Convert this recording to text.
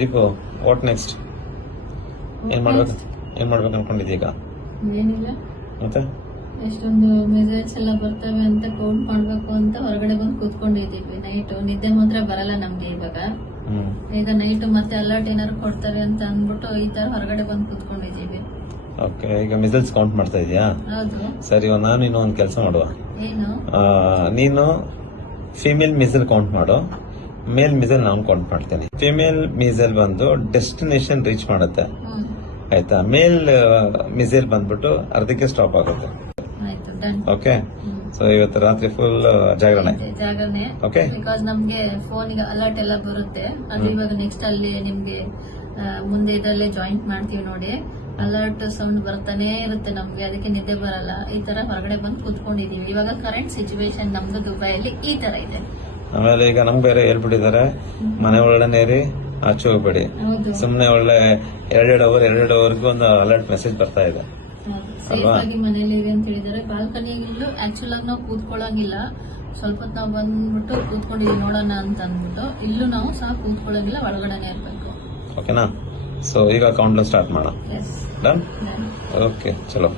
Deepu what next? ಏನ್ ಮಾಡ್ಬೇಕು ಅನ್ಕೊಂಡಿದ್ಯ ಈಗ? ಏನಿಲ್ಲ, ಮತ್ತೆ ಎಷ್ಟೊಂದು ಮೆಸೇಜ್ ಎಲ್ಲ ಬರ್ತವೆ ಅಂತ ಕೌಂಟ್ ಮಾಡ್ಬೇಕು ಅಂತ ಹೊರಗಡೆ ಬಂದು ಕೂತ್ಕೊಂಡಿದೀವಿ. ನೈಟ್ ನಿದ್ದೆ ಮಾತ್ರ ಬರಲ್ಲ ನಮ್ಗೆ ಇವಾಗ. ಈಗ ನೈಟ್ ಮತ್ತೆ ಅಲರ್ಟ್ ಏನಾದ್ರು ಕೊಡ್ತವೆ ಅಂತ ಅಂದ್ಬಿಟ್ಟು ಈ ತರ ಹೊರಗಡೆ ಬಂದು ಕೂತ್ಕೊಂಡಿದೀವಿ. ಓಕೆ, ಈಗ ಮಿಸೈಲ್ಸ್ ಕೌಂಟ್ ಮಾಡ್ತಾ ಇದೀಯಾ? ಹೌದು. ಸರಿ, ನಾನು ಇನ್ನು ಒಂದು ಕೆಲಸ ಮಾಡುವ. ಏನು? ನೀನು ಫಿಮೇಲ್ ಮಿಸೈಲ್ ಕೌಂಟ್ ಮಾಡು, ಮೇಲ್ ಮಿಸೈಲ್ ನಾನು ಕೌಂಟ್ ಮಾಡ್ತೇನೆ. ಫಿಮೇಲ್ ಮಿಸೈಲ್ ಬಂದು ಡೆಸ್ಟಿನೇಷನ್ ರೀಚ್ ಮಾಡುತ್ತೆ, ಆಯ್ತಾ? ಮೇಲ್ ಮಿಸೈಲ್ ಬಂದ್ಬಿಟ್ಟು ಅರ್ಧಕ್ಕೆ ಸ್ಟಾಪ್ ಆಗುತ್ತೆ. ಆಯ್ತು, ಡನ್. ಓಕೆ, ಸೊ ಇವತ್ತು ರಾತ್ರಿ ಫುಲ್ ಜಾಗರಣೆ. ಓಕೆ, ಬಿಕಾಸ್ ನಮ್ಗೆ ಫೋನಿಗೆ ಅಲರ್ಟ್ ಎಲ್ಲ ಬರುತ್ತೆ. ಅದು ಇವಾಗ ನೆಕ್ಸ್ಟ್ ಅಲ್ಲಿ ನಿಮ್ಗೆ ಮುಂದೆ ಇದರಲ್ಲೇ ಜಾಯಿಂಟ್ ಮಾಡ್ತೀವಿ ನೋಡಿ. ಅಲರ್ಟ್ ಸೌಂಡ್ ಬರ್ತಾನೆ ಇರುತ್ತೆ ನಮ್ಗೆ, ಅದಕ್ಕೆ ನಿದ್ದೆ ಬರಲ್ಲ. ಈ ತರ ಹೊರಗಡೆ ಬಂದು ಕೂತ್ಕೊಂಡಿದೀವಿ. ಇವಾಗ ಕರೆಂಟ್ ಸಿಚುವೇಶನ್ ನಮ್ದು ದುಬೈಯಲ್ಲಿ ಈ ತರ ಇದೆ. ಆಮೇಲೆ ಈಗ ನಮ್ಗೆ ಬೇರೆ ಹೇಳ್ಬಿಟ್ಟಿದ್ದಾರೆ, ಮನೆ ಒಳಗಡೆ ರೀ, ಆಚೆ ಹೋಗ್ಬೇಡಿ. ಸುಮ್ನೆ ಒಳ್ಳೆ 2 ಅವರ್ಗೂ ಒಂದು ಅಲರ್ಟ್ ಮೆಸೇಜ್ ಬರ್ತಾ ಇದೆ. ಸೇಫ್ ಆಗಿ ಮನೇಲಿ ಇರಿ ಅಂತ ಹೇಳಿದಾರೆ. ಬಾಲ್ಕನಿಯಲ್ಲೂ ಆಕ್ಚುಲ್ ಆಗಿ ನಾವು ಕೂತ್ಕೊಳ್ಳಂಗಿಲ್ಲ. ಸ್ವಲ್ಪ ಹೊತ್ತು ನಾವು ಬಂದ್ಬಿಟ್ಟು ಕೂತ್ಕೊಂಡಿದೀವಿ ನೋಡೋಣ ಅಂತ ಅಂದ್ಬಿಟ್ಟು. ಇಲ್ಲೂ ನಾವು ಸಹ ಕೂತ್ಕೊಳ್ಳಂಗಿಲ್ಲ, ಒಳಗಡೆನೆ ಇರ್ಬೇಕು. ಓಕೆನಾ? ಸೊ ಈಗ ಕೌಂಟ್ ಸ್ಟಾರ್ಟ್ ಮಾಡೋಣ. ಡನ್? ಓಕೆ, ಚಲೋ.